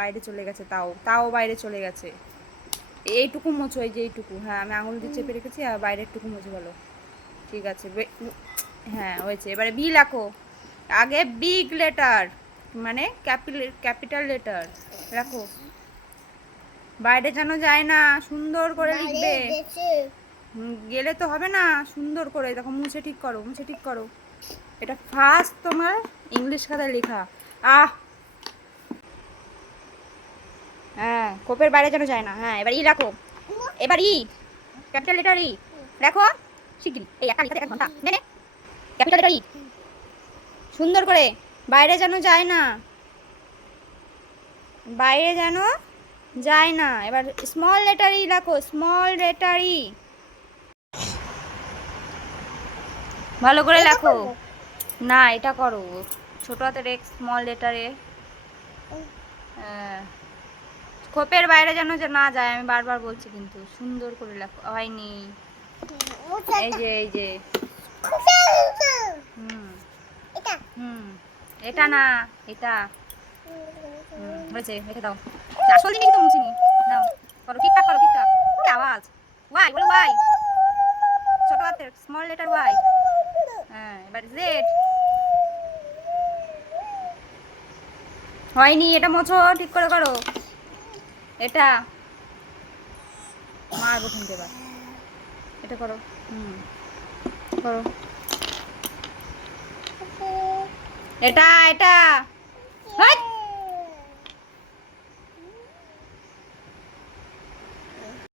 বাইরে চলে গেছে, তাও তাও বাইরে চলে গেছে। এইটুকু মোছো, এই যে এইটুকু, হ্যাঁ আমি আঙুল দিয়ে চেপে রেখেছি, আর বাইরের টুকু মুছে বলো। ঠিক আছে, হ্যাঁ হয়েছে। এবারে বি লেখো। আগে বিগ লেটার, মানে ক্যাপিটাল লেটার রাখো। বাইরে যেন যায় না, সুন্দর করে লিখবে। গেলে তো হবে না, সুন্দর করে দেখো, মুছে ঠিক করো, মুছে ঠিক করো। এটা ফার্স্ট তোমার ইংলিশ খাতায় লেখা। আহ, হ্যাঁ কোপের বাইরে যেন যায় না। হ্যাঁ এবার ই রাখো। এবার ই, ক্যাপিটাল লেটার ই দেখো। শিগগিরি, এই একটা লিখাতে 1 ঘন্টা। নে ক্যাপিটাল লেটার ই, সুন্দর করে, বাইরে যেন যায় না, বাইরে যেন যায় না। এবার স্মল লেটার ই রাখো, স্মল লেটার ই, ভালো করে লেখো। না এটা করো, ছোট হাতের এক, স্মল লেটারে। খোপের বাইরে যেন যে না যায়, আমি বারবার বলছি কিন্তু সুন্দর করে লেখো। হয়নি, এই যে এই যে, হুম হুম, এটা না, এটা হয়েছে, রেখে দাও। আসল জিনিস তো মুছিনি। নাও করো, ঠিকঠাক করো, ঠিকঠাক। কি আওয়াজ? ওয়াই বলো, ওয়াই, ছোট হাতের স্মল লেটার ওয়াই। হ্যাঁ এবার জেড। হয়নি, এটা মোছো, ঠিক করে করো। এটা মারবো কিন্তু এবার। এটা করো, হুম করো। এটা এটা, হাট!